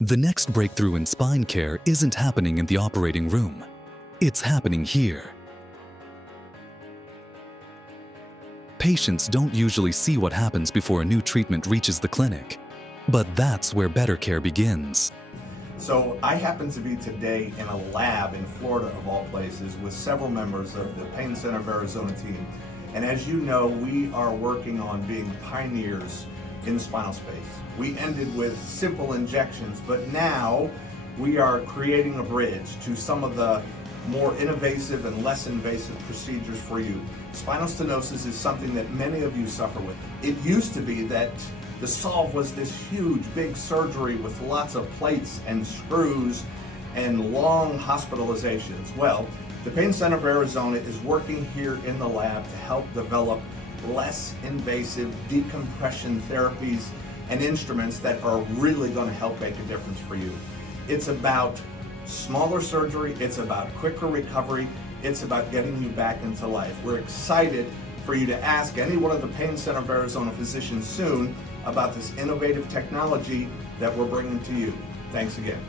The next breakthrough in spine care isn't happening in the operating room. It's happening here. Patients don't usually see what happens before a new treatment reaches the clinic, but that's where better care begins. So I happen to be today in a lab in Florida, of all places, with several members of the Pain Center of Arizona team. And as you know, we are working on being pioneers in spinal space. We ended with simple injections, but now we are creating a bridge to some of the more invasive and less invasive procedures for you. Spinal stenosis is something that many of you suffer with. It used to be that the solve was this huge, big surgery with lots of plates and screws and long hospitalizations. Well, the Pain Center of Arizona is working here in the lab to help develop less invasive decompression therapies and instruments that are really going to help make a difference for you. It's about smaller surgery, it's about quicker recovery, it's about getting you back into life. We're excited for you to ask any one of the Pain Center of Arizona physicians soon about this innovative technology that we're bringing to you. Thanks again.